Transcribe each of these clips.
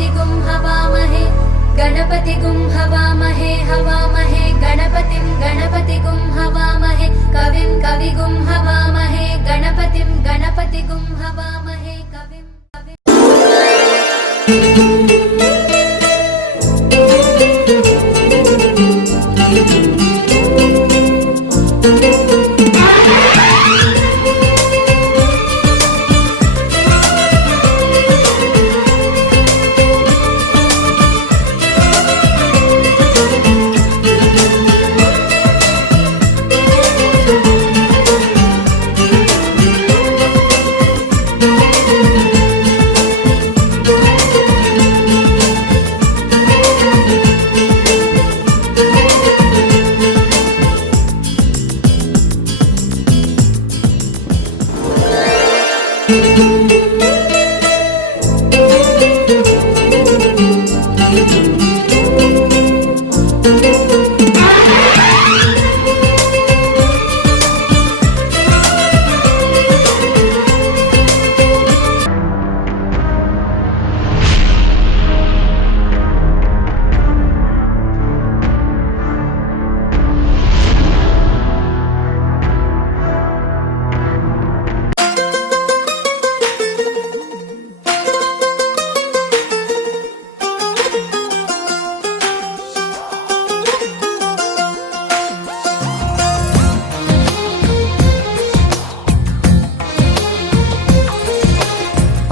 गणपतिगुं हवामहे गणपतिगुं हवामहे हवामहे गणपतिं गणपतिगुं हवामहे कविं कविगुं हवामहे गणपतिं गणपतिगुं हवामहे कविं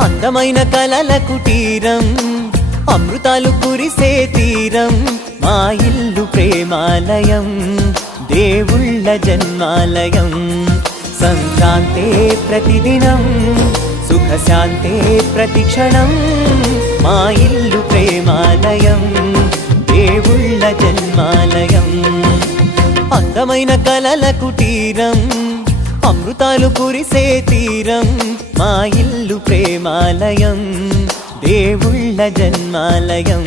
అందమైన కలల కుటీరం అమృతాలు కురిసే తీరం మా ఇల్లు ప్రేమాలయం దేవుళ్ళ జన్మాలయం సంక్రాంతే ప్రతిదినం సుఖశాంతే ప్రతిక్షణం మా ఇల్లు ప్రేమాలయం దేవుళ్ళ జన్మాలయం అందమైన కలల కుటీరం అమృతాలు కురిసే తీరం మా ఇల్లు ప్రేమాలయం దేవుళ్ళ జన్మాలయం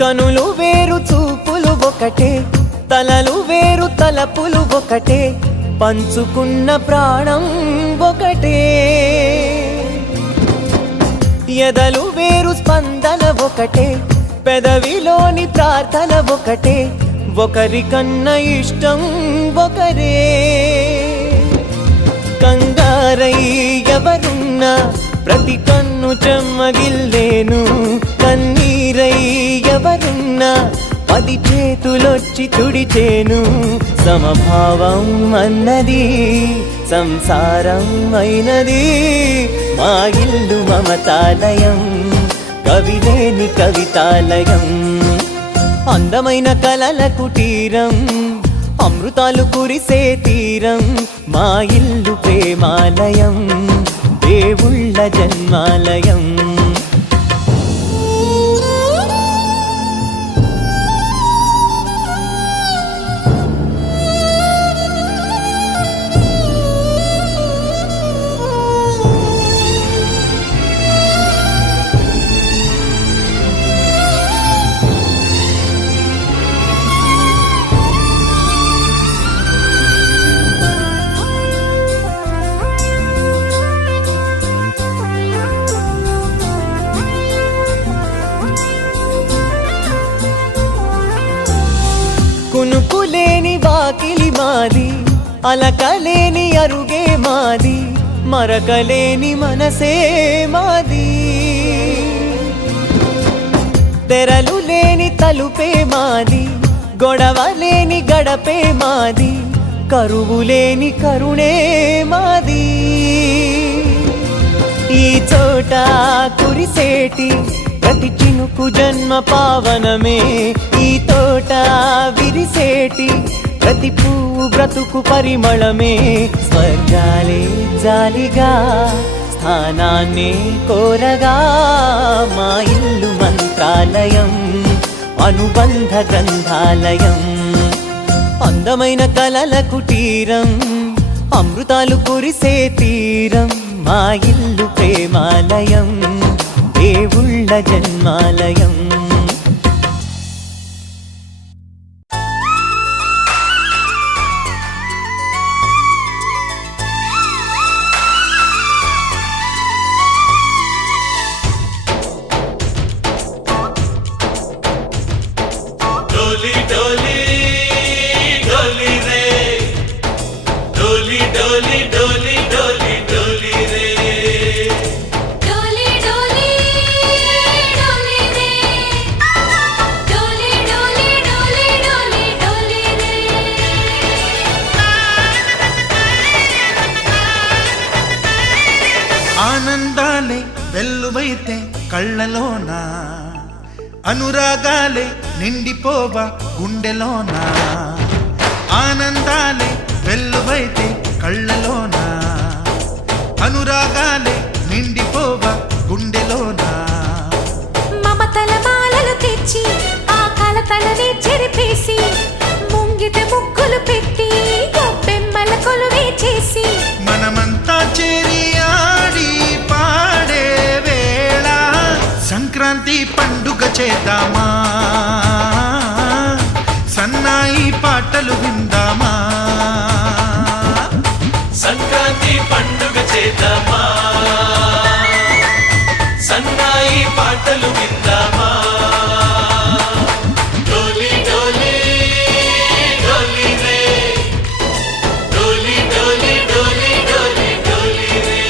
కనులు వేరు చూపులు ఒకటే తలలు వేరు తలపులు ఒకటే పంచుకున్న ప్రాణం ఒకటే ఎదలు వేరు స్పందన ఒకటే పెదవిలోని ప్రార్థన ఒకటే ఒకరికన్నా ఇష్టం ఒకరే కంగారై ఎవరున్నా ప్రతి కన్ను చెమ్మగిల్లేను కన్నీరై ఎవరున్నా 10 చేతులొచ్చి తుడిచేను సమభావం అన్నది సంసారం అయినది మా ఇల్లు మమతాలయం కవిలేని కవితాలయం అందమైన కలల కుటీరం అమృతాలు కురిసే తీరం మా ఇల్లు ప్రేమాలయం దేవుళ్ళ జన్మాలయం కునుకులేని వాకిలి మాది అలకలేని అరుగే మాది మరకలేని మనసే మాది తెరలు లేని తలుపే మాది గొడవ లేని గడపే మాది కరువు లేని కరుణే మాది ఈ చోట కురిసేటి ప్రతి చినుకు జన్మ పావనమే ఈ తోట చోట విరిసేటి ప్రతి పువ్వు బ్రతుకు పరిమళమే స్వర్గాలే జాలిగా స్థానాన్ని కోరగా మా ఇల్లు మంత్రాలయం అనుబంధ గ్రంథాలయం అందమైన కలల కుటీరం అమృతాలు కురిసే తీరం మా ఇల్లు ప్రేమాలయం దేవుళ్ళ జన్మాలయం ఆనందాలే వెల్లువైతే కళ్ళలోనా అనురాగాలే నిండిపోవా గుండెలోనా ఆనందాలే వెల్లువైతే కళ్ళలోనా అనురాగాలే నిండిపోవా గుండెలోనా మమతల మాలలు తెచ్చి ఆ కలతలనే చెరిపేసి ముంగిట ముగ్గులు పెట్టి గొప్పెమ్మల కొలువే చేసి మనమంతా చేరి ఆడి పాడే వేళ సంక్రాంతి పండుగ చేద్దామా సన్నాయి పాటలు విందామా సంక్రాంతి పండుగ చేద్దామా సన్నాయి పాటలు విందామా డోలి డోలి డోలి రే డోలి డోలి డోలి డోలి డోలి రే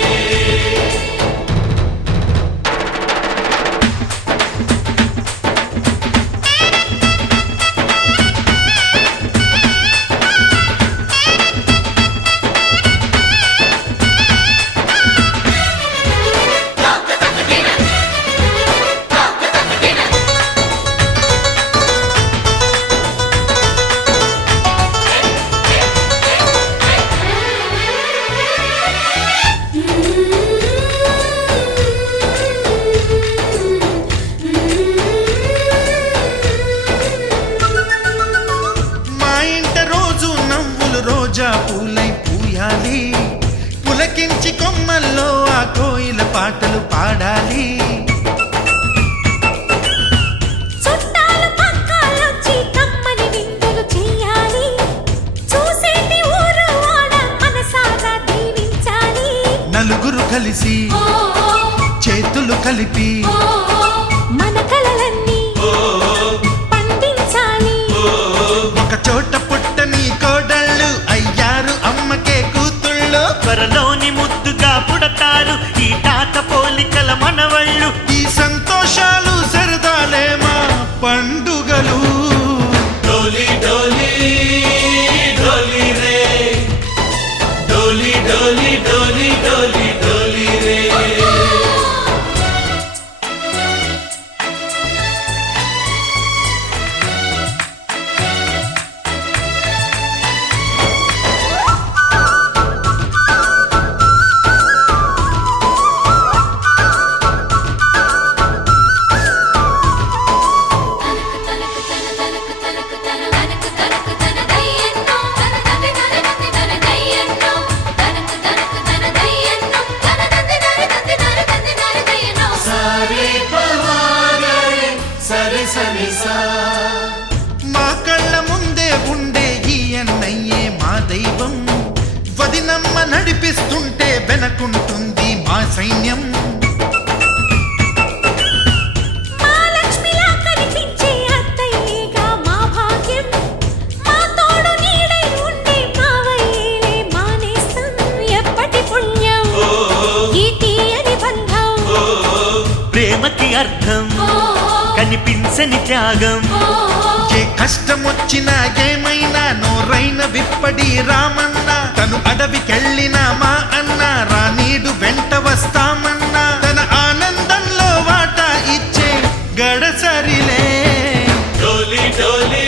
రోజా పూలై పూయాలి పులకించి కొమ్మల్లో ఆ కోయిల పాటలు పాడాలి చుట్టాలు పక్కాలొచ్చి కమ్మని విందులు చెయ్యాలి చూసేటి ఊరు వాడ మనసారా దీవించాలి నలుగురు కలిసి చేతులు కలిపి మన కలలన్నీ పండించాలి ఒక చోట పుట్టని కోడళ్ళు అయ్యారు అమ్మకే కూతుళ్ళు త్వరలోని ముద్దుగా పుడతారు ఈ తాత పోలికల మనవళ్ళు ఈ సంతోషాలు సరదాలే మా పండుగలు డోలి డోలి డోలి రే డోలి డోలి డోలి డోలి డోలి రే మా కళ్ళ ముందే ఉండే ఈ అన్నయ్యే మా దైవం వదినమ్మ నడిపిస్తుంటే వెనకుంటుంది మా సైన్యం మా లక్ష్మిలా కనిపించే అత్తయ్యేగా మా భాగ్యం మా తోడు నీడై ఉండే మావయ్యేలే మా నేస్తం ఎప్పటి పుణ్యం ఈ తీయని బంధం ప్రేమకి అర్థం కనిపించని త్యాగం ఏ కష్టం వచ్చినా ఏమైనా నోరైన విప్పడి రామన్న తను అడవికెళ్ళిన మా అన్న రానీడు వెంట వస్తామన్నా తన ఆనందంలో వాటా ఇచ్చే గడసరిలే డోలి డోలి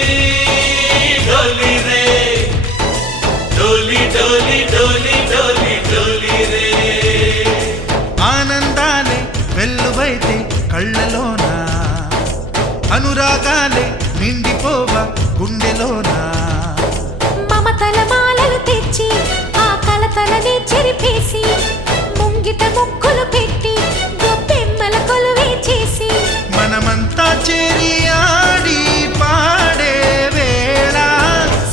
కళ్ళలోనా అనురాగాలే నిండిపోవా గుండెలోనా మమతల మాలలు తెచ్చి ఆ కలతలని చెరిపేసి ముంగిట ముక్కులు పెట్టి గొప్పెమ్మల కొలువే చేసి మనమంతా చేరి ఆడి పాడే వేళ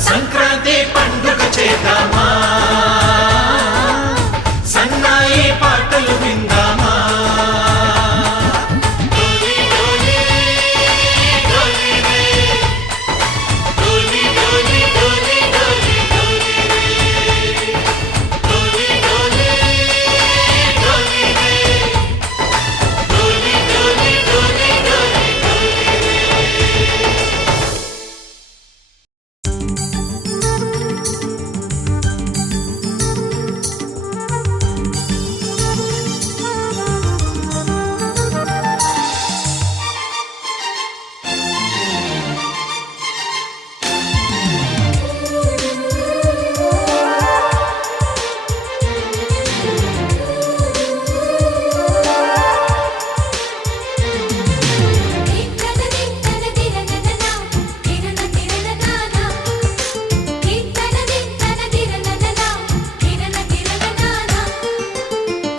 సంక్రాంతి పండుగ చేద్దామా సన్నాయి పాటలు విందామా డోలి డోలి డోలి రే డోలి డోలి డోలి డోలి డోలి రే డోలి డోలి డోలి రే డోలి డోలి డోలి డోలి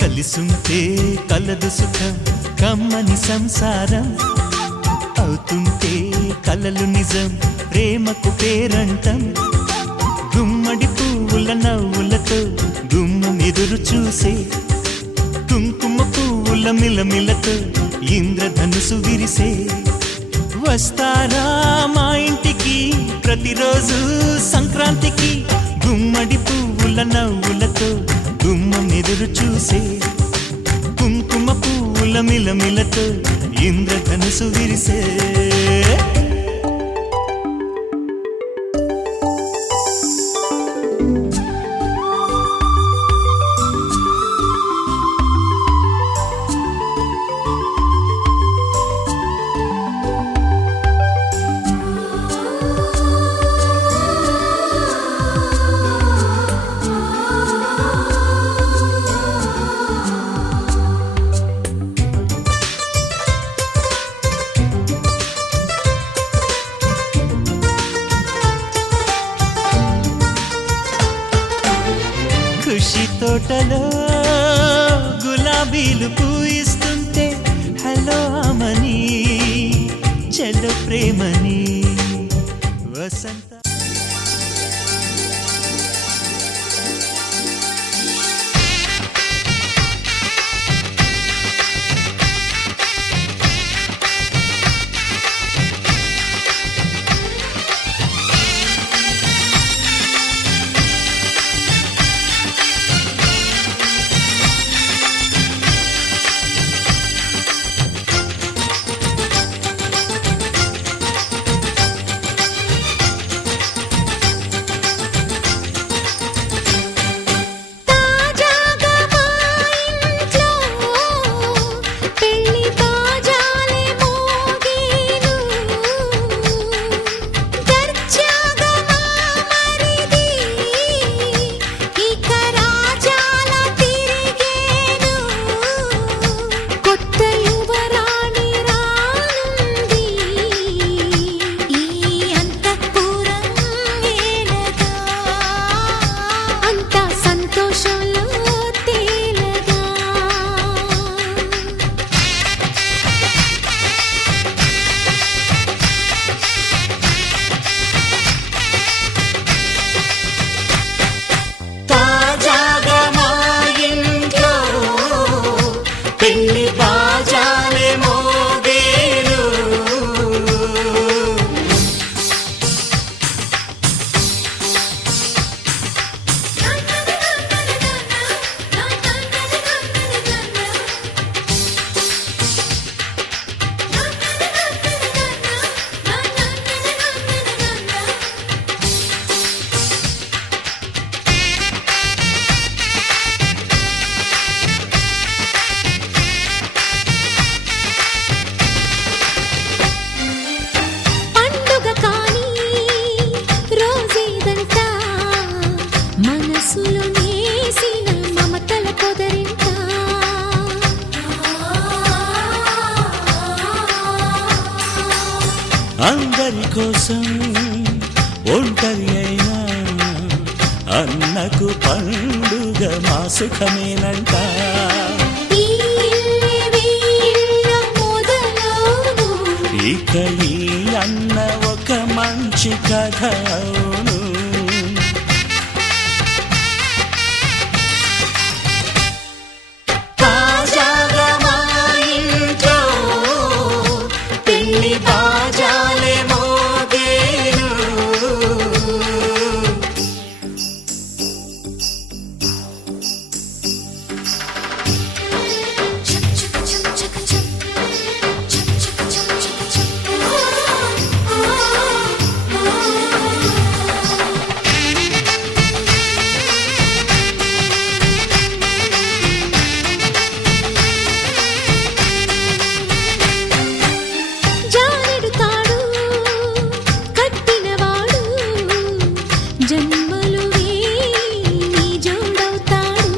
కలిసుంటే కలదు సుఖం కమ్మని సంసారం అవుతుంటే కలలు నిజం ప్రేమకు పేరంటం గుమ్మడి పువ్వుల నవ్వులతో గుమ్మం ఎదురు చూసే కుంకుమ పువ్వుల మిలమిలతో ఇంద్రధనుసు విరిసే వస్తారా మా ఇంటికి ప్రతిరోజు సంక్రాంతికి గుమ్మడి పువ్వుల నవ్వులతో గుమ్మం ఎదురు చూసే కుంకుమ పువ్వుల మిలమిలతో ఇంద్రధనుసు విరిసే ఖుషి తోటలో గులాబీలు పూయిస్తుంటే హలో అమని చలో ప్రేమని వసంత అందరి కోసం ఒంటరి అయినా అన్నకు పండుగ మా సుఖమేనంట. ఈ వీళ్ళ మొదలవును. ఇక ఈ అన్న ఒక మంచి కథ అవును. తాజాగా మా ఇంట్లో పెళ్లి బాజాలే మోగేను. జానెడు తాడు కట్టినవాడు జన్మలు నీ జోడవుతాడు.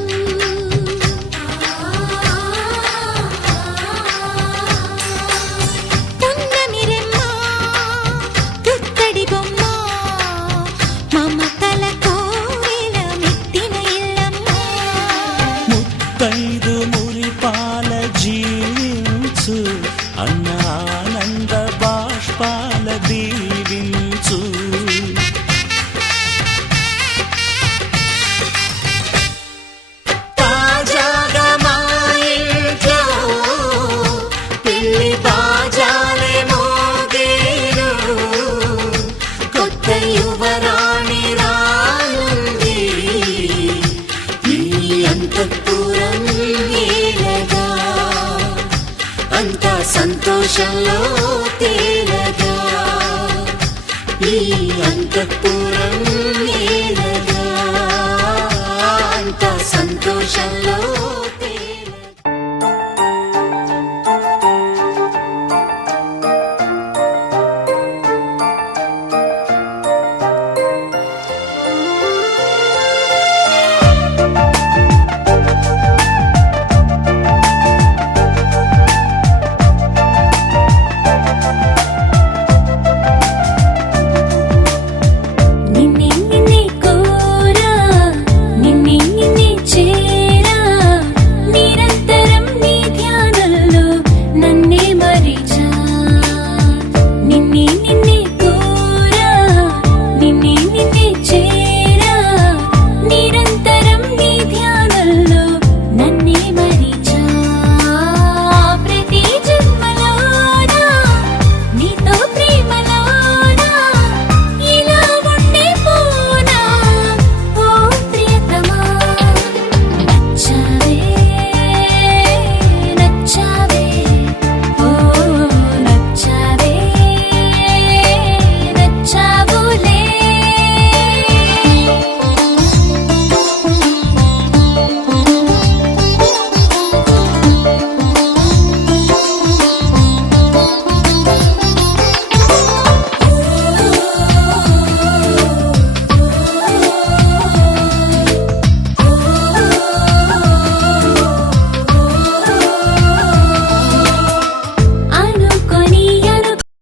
పున్నమి రెమ్మ పుత్తడి బొమ్మ మమతల కోవెల మెట్టిన ఇల్లమ్మ. ముత్తైదు మురిపాల జీవించు అన్న ఆనంద బాష్పాల దీవించు. తాజాగా మా ఇంట్లో పెళ్లి బాజాలే మోగేను. కొత్త యువరాణి రానుంది ఈ అంతఃపురం ఏలగా. అంతా సంతోషంలో తేలగా ఈ అంతఃపురం ఏలగా. అంతా సంతోషంలో